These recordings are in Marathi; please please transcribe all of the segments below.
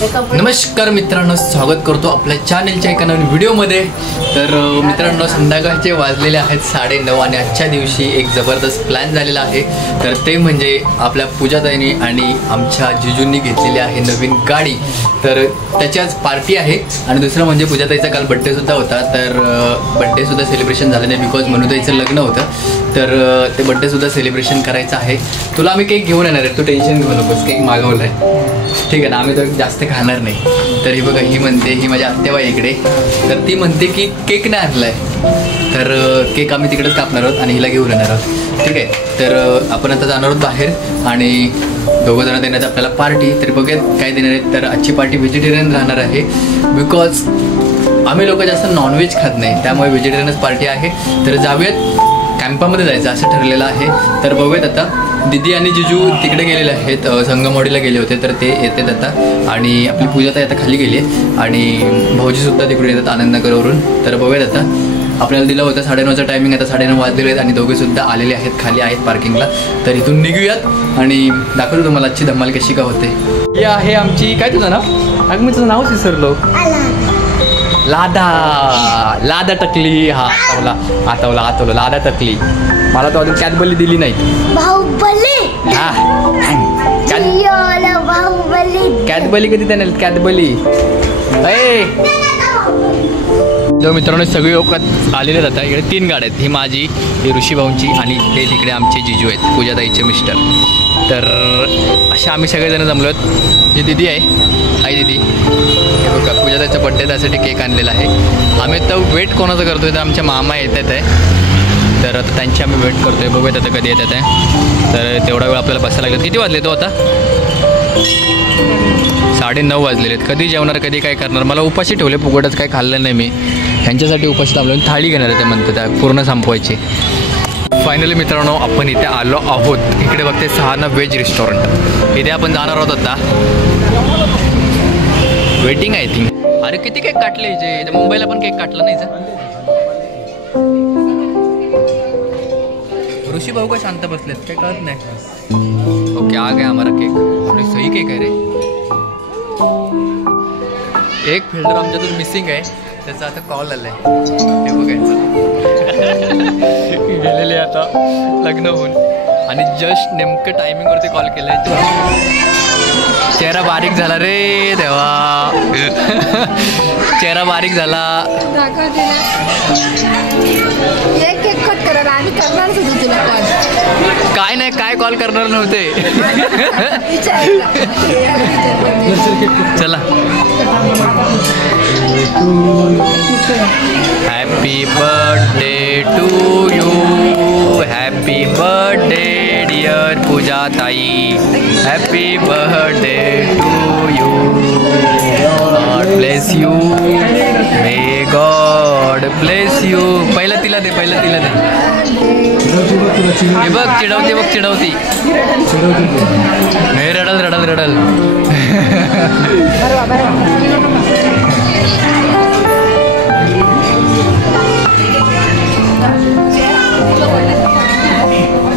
नमस्कार मित्रांनो, स्वागत करतो आपल्या चॅनलच्या एका नवीन व्हिडिओमध्ये। तर मित्रांनो, संध्याकाळचे वाजलेले आहेत 9:30 आणि आजच्या दिवशी एक जबरदस्त प्लॅन झालेला आहे। तर ते म्हणजे आपल्या पूजाताईंनी आणि आमच्या जिजूंनी घेतलेली आहे नवीन गाडी। तर त्याची आज पार्टी आहे आणि दुसरं म्हणजे पूजाताईचा काल बड्डे सुद्धा होता। तर बड्डे सुद्धा सेलिब्रेशन झालं नाही बिकॉज मनुताईचं लग्न होतं। तर ते बड्डे सुद्धा सेलिब्रेशन करायचं आहे। तुला आम्ही केक घेऊन येणार आहे, तू टेन्शन घेऊ नकोस, केक मागवला आहे ठीक आहे ना, आम्ही तर जास्त खाणार नाही। तर ही बघा, ही म्हणते, ही माझ्या आत्याबाई इकडे, तर ती म्हणते की केक नाही आणलाय, तर केक आम्ही तिकडेच कापणार आहोत आणि हिला घेऊन येणार आहोत ठीक आहे। तर आपण आता जाणार आहोत बाहेर आणि दोघं जण देण्यात आपल्याला पार्टी। तर बघूयात काय देणार आहेत। तर आजची पार्टी व्हेजिटेरियन राहणार आहे बिकॉज आम्ही लोक जास्त नॉनव्हेज खात नाही, त्यामुळे व्हेजिटेरियनच पार्टी आहे। तर जाऊयात, कॅम्पामध्ये जायचं असं ठरलेलं आहे। तर बघूयात आता, दीदी आणि जिजू तिकडे गेलेले आहेत, संगमवाडीला गेले होते, तर ते येतात आता। आणि आपली पूजाताई आता खाली गेली आहे आणि भाऊजीसुद्धा तिकडून येतात आनंदनगरवरून। तर बघूयात आता, आपल्याला दिलं होतं 9:30चा टायमिंग, आता 9:30 वाजलेले आहेत आणि दोघेसुद्धा आलेले आहेत, खाली आहेत पार्किंगला। तर इथून निघूयात आणि दाखवतो तुम्हाला आजची धमाल कशी का होते। ही आहे आमची, काय तुझं नाव? अगं मी तुझं नावच विसरलो, लादा। लादा टकली, हा आठवला लादा टकली। मला तो अजून कॅदबली दिली नाही। बाहुबली, हा कॅदबली कधी देणार? कॅदबली जो मित्रांनो, सगळे लोक आलेले जातात। इकडे 3 गाड्या आहेत, ही माझी, ही ऋषी भाऊंची आणि ते तिकडे आमचे जिजू आहेत, पूजाताईचे मिस्टर। तर अशा आम्ही सगळेजण जमलो आहेत। ही दिदी आहे, आई दिदी, हे बघा पूजाताईचा बड्डे, त्यासाठी केक आणलेला आहे। आम्ही तर वेट कोणाचं करतोय, तर आमच्या मामा येतात आहे, तर आता त्यांची आम्ही वेट करतोय, बघूयात आता कधी येतात आहे। तर तेवढा वेळ आपल्याला बसायला लागेल। किती वाजले तो आता? 9:30 वाजलेले आहेत। कधी जेवणार, कधी काय करणार? मला उपाशी ठेवले, फुकटच काय खाल्लं नाही मी, त्यांच्यासाठी उपाशी थांबलो। थाळी घेणार आहे ते म्हणतात, त्या पूर्ण संपवायची। फायनली मित्रांनो, आपण इथे आलो आहोत। इकडे बघते सहाना व्हेज रेस्टॉरंट, इथे आपण जाणार आहोत आता। Waiting I think. अरे किती केक काटले इथे, मुंबईला पण केक काटला नाही इथं। ऋषी भाऊ का शांत बसलेत, काय कळत नाही। ओके, आ गया हमारा केक, अरे सही केक आहे रे। एक फिल्टर आमच्यातून मिसिंग आहे, त्याचा आता कॉल आलाय, हे बघायचं गेलेले आता लग्न होऊन, आणि जस्ट नेमकं टायमिंगवरती कॉल केलंय। चेहरा बारीक झाला रे देवा चेहरा बारीक झाला। काय नाही, काय कॉल करणार नव्हते चला। Happy birthday to you, happy birthday dear पूजाताई, happy birthday to you, god bless you, may god bless you. पहिलं तिला दे, पहिलं तिला दे। हे बघ चिडवते, बघ चिडवती, हे रडल रडल रडल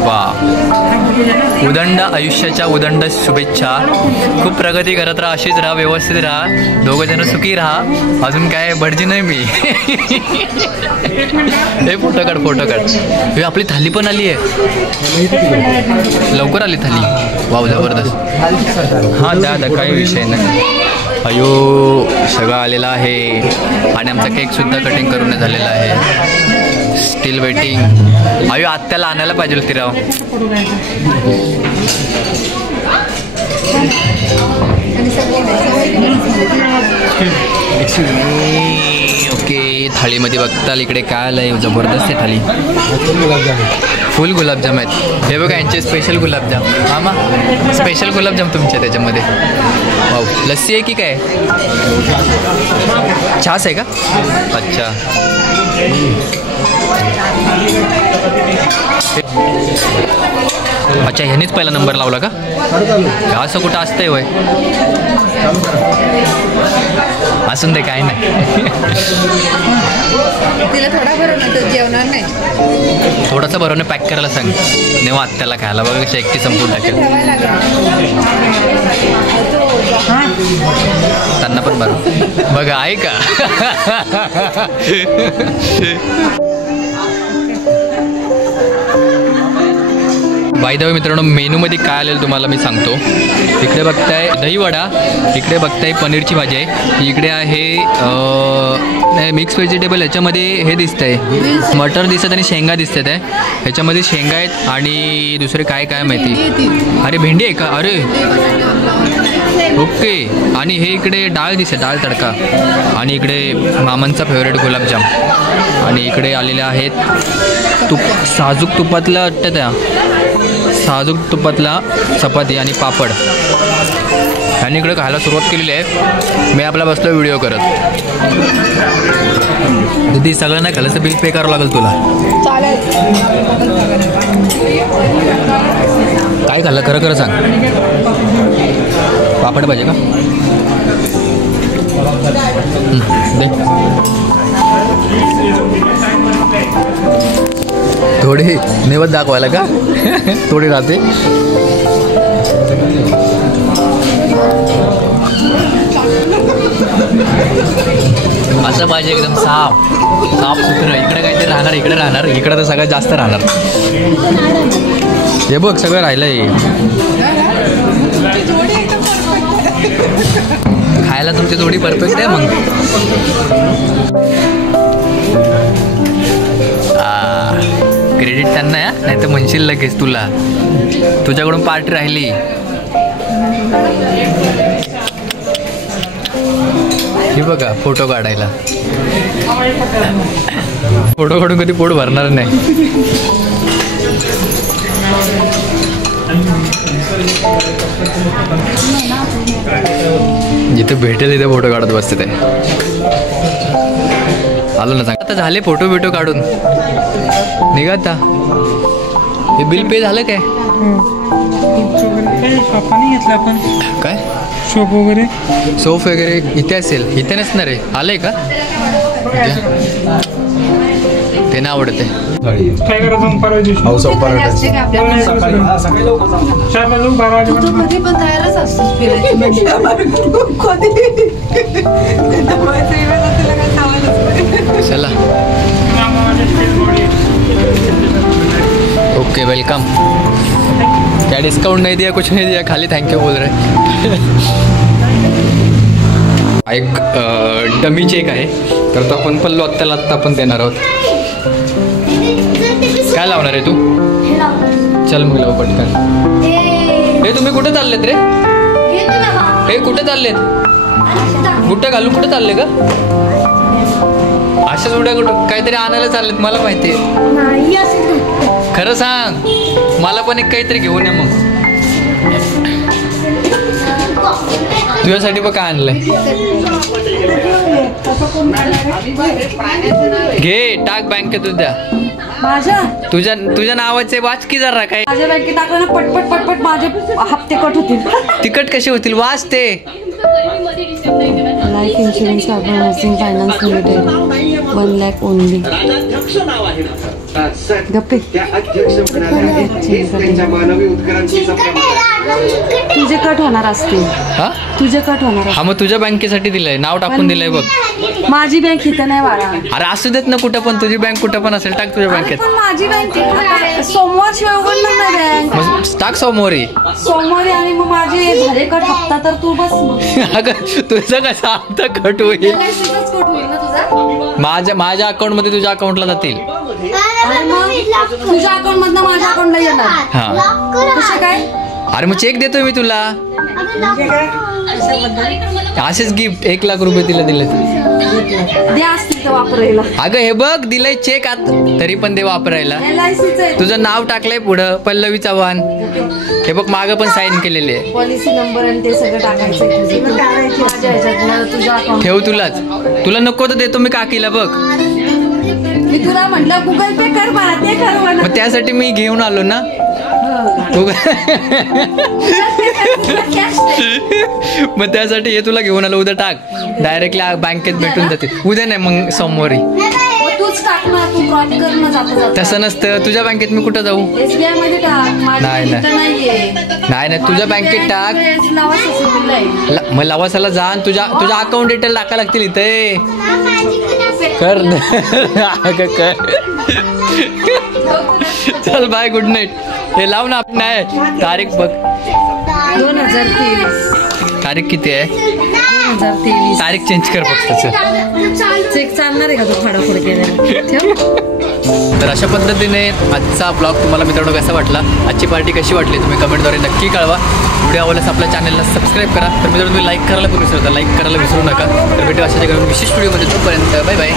वा। उदंड आयुष्याच्या उदंड शुभेच्छा, खूप प्रगती करत राहा, अशीच राहा, व्यवस्थित राहा, दोघं जण सुखी राहा। अजून काय भटजी नाही मी हे फोटो काढ, फोटो काढ। हे आपली थाली पण आली आहे, लवकर आली थाली, वाव जबरदस्त। हां द्या, काही विषय नाही। अयो सगळं आलेला आहे आणि आमचा केकसुद्धा कटिंग करून झालेला आहे, स्टील वेटिंग। अयो आत्याला आणायला पाहिजे होती राव। ओके, थाळीमध्ये बघताल इकडे काय आलंय, जबरदस्त आहे थाळी, फुल गुलाबजाम आहेत। हे बघा यांचे स्पेशल गुलाबजाम, मामा स्पेशल गुलाबजाम तुमच्या त्याच्यामध्ये। वाव, लस्सी आहे की काय? छास आहे का? अच्छा, अच्छा ह्यानेच पहिला नंबर लावला का? असं कुठं असतंय वय? असून दे, काय नाही। तिला थोडा भरवून जेवणार नाही, थोडासा भरवून पॅक करायला सांग, नेवा आत्याला खायला, बघा कशी एकटी संपून टाकेल। त्यांना पण भरा. बघा आहे का. बाय द वे मित्रांनो, मेनूमध्ये काय आलेलं तुम्हाला मी सांगतो. इकडे बघताय दहीवडा, इकडे बघताय पनीरची भाजी आहे, इकडे आहे मिक्स व्हेजिटेबल. ह्याच्यामध्ये हे दिसतंय मटर दिसत आणि शेंगा दिसतात आहे. ह्याच्यामध्ये शेंगा आहेत आणि दुसरे काय काय माहिती. अरे भेंडी आहे का. अरे ओके. आणि हे इकडे डाळ दिसते, डाळ तडका. आणि इकडे मामांचा फेवरेट गुलाबजाम. आणि इकडे आलेले आहेत साजूक तुपातलं वाटतं त्या साजूक तुपातला चपाती आणि पापड. आणि इकडे खायला सुरुवात केलेली आहे. मी आपला बसलो व्हिडिओ करत. दीदी सगळं नाही खाल्लं तर बिल पे करावं लागेल तुला. काय खाल्लं खरं खरं सांग. पापड पाहिजे का. दे थोडे नेवत दाखवायला का. थोडी राहते. असं पाहिजे एकदम साफ साफ सुथरं. इकडे काहीतरी राहणार, इकडे राहणार, इकडे तर सगळ्यात जास्त राहणार. हे बघ सगळं राहिलंय. खायला तुमची जोडी परफेक्ट आहे मग. क्रेडिट त्यांना या, नाही तर म्हणशील लगेच तुला तुझ्याकडून पार्टी राहिली. हे बघा फोटो काढायला. फोटो काढून कधी पोट भरणार नाही. जिथे भेटेल तिथे फोटो काढत बसते ते. आलं ना सांग. आता झाले फोटो बिटो काढून निघा आता. हे बिल पे झालं काय. काय सोप वगैरे. सोफ वगैरे इथे असेल. इथे नसणार आहे. आलंय का. ते ना आवडते. चला ओके वेलकम. क्या डिस्काउंट नहीं दिया, कुछ नहीं दिया, खाली थैंक यू बोल रहे. एक डमी चेक आहे तर तो आपण पल्लो आत्ताला आत्ता आपण देणार आहोत. काय लावणार आहे तू. चल मग लावू पटकन. हे तुम्ही कुठे चाललेत रे. हे कुठे चाललेत. बुट्टा घालून कुठे चालले का. अशाच उड्या कुठं काहीतरी आणायला चाललेत. मला माहिती आहे. खरं सांग. मला पण एक काहीतरी घेऊन ये मग. तुझ्यासाठी बघ काय आणलंय. घे टाक बँकेत उद्या. तुझ्या नावाचे वाच की जरा. काय माझ्या बँकेत टाकलं ना पटपट पटपट माझे हप्ते कट होतील. तिकट कसे होतील वाच ते. Life insurance nursing finance limited 1 lakh only. गप्पे तुझे कट होणार असतील. हा तुझे कट होणार. हा मग तुझ्या बँकेसाठी दिलंय. नाव टाकून दिलंय बघ. माझी बँक इथं नाही वाढा. अरे असू देत ना कुठं पण. तुझी बँक कुठं पण असेल टाक तुझ्या बँकेत. पण माझी बँक सोमवार शिवाय उघडणार नाही बँक. टाक सोमवारी. सोमवारी आणि मग माझे झाले कट हप्ता तर तू बस. अगं तुझं कसं हप्ता कट होईल. कट होईल ना तुझा. माझ्या अकाउंट मध्ये तुझ्या अकाउंटला जातील. तुझ्या अकाउंट मधनं माझ्या अकाउंटला येणार. हा कसं काय. अरे मग चेक देतोय मी तुला. असेच गिफ्ट 1 लाख रुपये तिला दिले. द्या असतील तर वापरायला. अगं हे बघ दिलंय चेक आता तरी पण दे वापरायला. तुझं नाव टाकलंय पुढं पल्लवी चव्हाण. हे बघ मागं पण साईन केलेले आहे. पॉलिसी नंबर आणि ते सगळं टाकायचं तुझ्या अकाउंट. ठेव तुलाच. तुला नको तर देतो मी काकीला बघ. मी तुला म्हटलं गुगल पे कर मला. ते कर मला. मग त्यासाठी मी घेऊन आलो ना. मग त्यासाठी हे तुला घेऊन आलो. उद्या टाक डायरेक्टली बँकेत भेटून जाते. उद्या नाही मग सोमवारी. तू तूच टाक ना, तू ड्रॉप कर ना जाता जाता. तसं नसतं, तुझ्या बँकेत मी कुठं जाऊ? SBI मध्ये टाक. माझ्या नाही, नाही. इथं नाहीये. नाही तुझ्या बँकेत टाक. लावा SBI ला. मग लवासाला जा आणि तुझ्या अकाउंट डिटेल टाकायला लागतील इथे. कर कर. चल बाय, गुड नाईट. हे लाव ना. नाही तारीख बघ. 2023. तारीख किती आहे? 2023. तारीख चेंज कर फक्त. चेक चालणार आहे का तो फडाफड केल्याने? तर अशा पद्धतीने आजचा ब्लॉग तुम्हाला मित्रांनो कसा वाटला, आजची पार्टी कशी वाटली तुम्ही कमेंटद्वारे नक्की कळवा. व्हिडिओ आवडल्यास आपल्या चॅनलला सबस्क्राईब करा. तर मित्रांनो तुम्ही लाईक करायला पण विसरू नका. लाईक करायला विसरू नका. तर भेटू अशाच विशेष व्हिडिओमध्ये. तोपर्यंत बाय बाय.